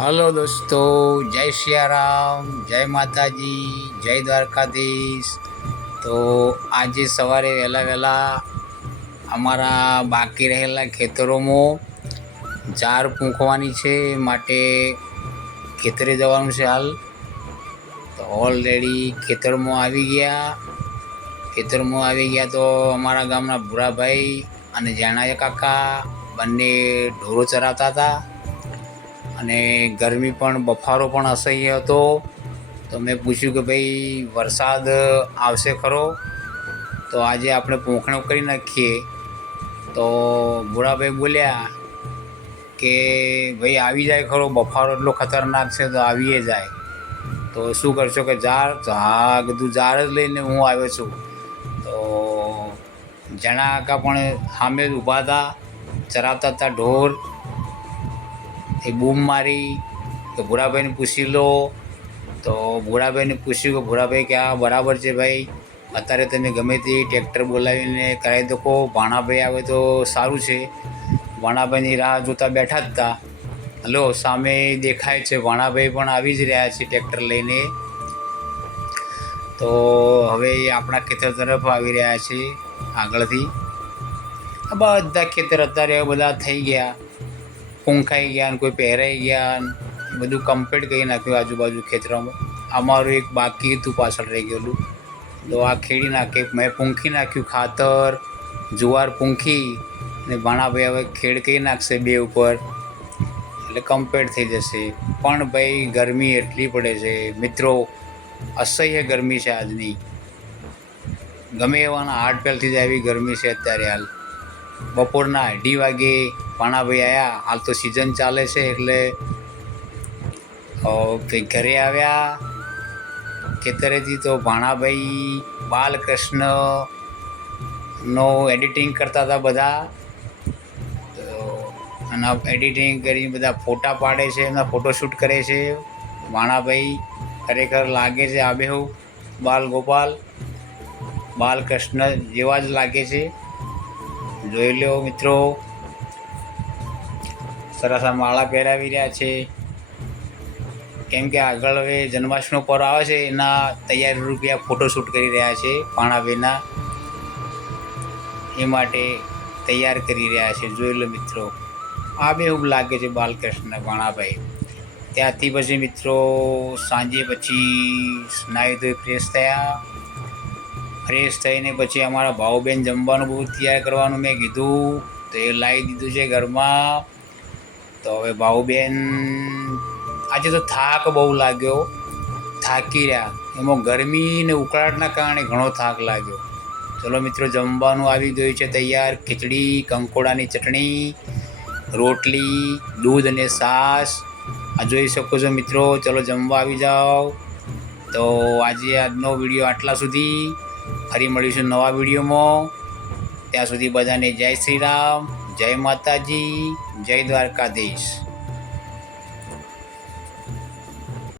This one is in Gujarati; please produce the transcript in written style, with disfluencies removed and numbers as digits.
હલો દોસ્તો, જય સિયારામ, જય માતાજી, જય દ્વારકાધીશ. તો આજે સવારે વહેલા વહેલા અમારા બાકી રહેલા ખેતરોમાં જાર પૂંખવાની છે, માટે ખેતરે જવાનું છે હાલ. તો ઓલરેડી ખેતરમાં આવી ગયા તો અમારા ગામના ભૂરાભાઈ અને જાણાયા કાકા બંને ઢોરો ચરાવતા હતા. અને ગરમી પણ, બફારો પણ અસહ્ય હતો. તો મેં પૂછ્યું કે ભાઈ વરસાદ આવશે ખરો? તો આજે આપણે પૂંખણો કરી નાખીએ. તો ભૂરાભાઈ બોલ્યા કે ભાઈ આવી જાય ખરો, બફારો એટલો ખતરનાક છે તો આવીએ જાય. તો શું કરશો કે જાર? તો હા કીધું, જાર જ લઈને હું આવ્યો છું. તો જણા કાકા પણ સામે જ ઊભા હતા, ચરાવતા હતા ઢોર. એ બૂમ મારી કે ભૂરાભાઈને પૂછી લો. તો ભૂરાભાઈને પૂછ્યું કે ભૂરાભાઈ કે આ બરાબર છે ભાઈ, અત્યારે તમે ગમે તે ટ્રેક્ટર બોલાવીને કરાવી દો. ભાણાભાઈ આવે તો સારું છે. ભાણાભાઈની રાહ જોતા બેઠા જ હતા. હલો, સામે દેખાય છે ભાણાભાઈ પણ આવી જ રહ્યા છે ટ્રેક્ટર લઈને. તો હવે આપણા ખેતર તરફ આવી રહ્યા છે આગળથી. આ બધા ખેતર અત્યારે બધા થઈ ગયા, પૂંખાઈ ગયા, કોઈ પહેરાઈ ગયા, બધું કમ્પ્લીટ કરી નાખ્યું આજુબાજુ ખેતરોમાં. અમારું એક બાકી હતું પાછળ રહી ગયેલું, તો આ ખેડી નાખે. મેં પૂંખી નાખ્યું, ખાતર જુવાર પૂંખી, અને ભાણાભાઈ હવે ખેડ કરી નાખશે બે ઉપર, એટલે કમ્પ્લીટ થઈ જશે. પણ ભાઈ ગરમી એટલી પડે છે મિત્રો, અસહ્ય ગરમી છે આજની. ગમે એવાના હાર્ટ ફેલ થઈ જાય એવી ગરમી છે અત્યારે હાલ. બપોરના 2:30 વાગે ભાણાભાઈ આવ્યા. હાલ તો સિઝન ચાલે છે એટલે કંઈ ઘરે આવ્યા ખેતરેથી. તો ભાણાભાઈ બાલકૃષ્ણનો એડિટિંગ કરતા હતા બધા. તો આના એડિટિંગ કરીને બધા ફોટા પાડે છે, એમના ફોટોશૂટ કરે છે. ભાણાભાઈ ખરેખર લાગે છે આબેહૂબ બાલકૃષ્ણ જેવા જ લાગે છે. જોઈ લો મિત્રો, સરસ આ માળા પહેરાવી રહ્યા છે. કેમ કે આગળ હવે જન્માષ્ટમી પર્વ આવે છે, એના તૈયારી રૂપિયા ફોટોશૂટ કરી રહ્યા છે ભાણાભાઈના. એ માટે તૈયાર કરી રહ્યા છે. જોઈ લો મિત્રો, આબેહૂબ લાગે છે બાલકૃષ્ણ ભાણાભાઈ. ત્યાંથી પછી મિત્રો સાંજે પછી નાહી ધોઈ ફ્રેશ થઈને પછી અમારા ભાઉબેન જમવાનું બહુ તૈયાર કરવાનું મેં કીધું, તો એ લાવી દીધું છે ઘરમાં. તો હવે ભાઉબેન આજે તો થાક બહુ લાગ્યો, થાકી રહ્યા. એમાં ગરમી ને ઉકળાટના કારણે ઘણો થાક લાગ્યો. ચલો મિત્રો, જમવાનું આવી ગયું છે તૈયાર. ખીચડી, કંકોડાની ચટણી, રોટલી, દૂધ અને છાશ. આ જોઈ શકો છો મિત્રો. ચલો જમવા આવી જાઓ. તો આજનો વિડીયો આટલા સુધી. ફરી મળીશું નવા વિડીયોમાં. ત્યાં સુધી બધાને જય શ્રી રામ, જય માતાજી, જય દ્વારકાધીશ.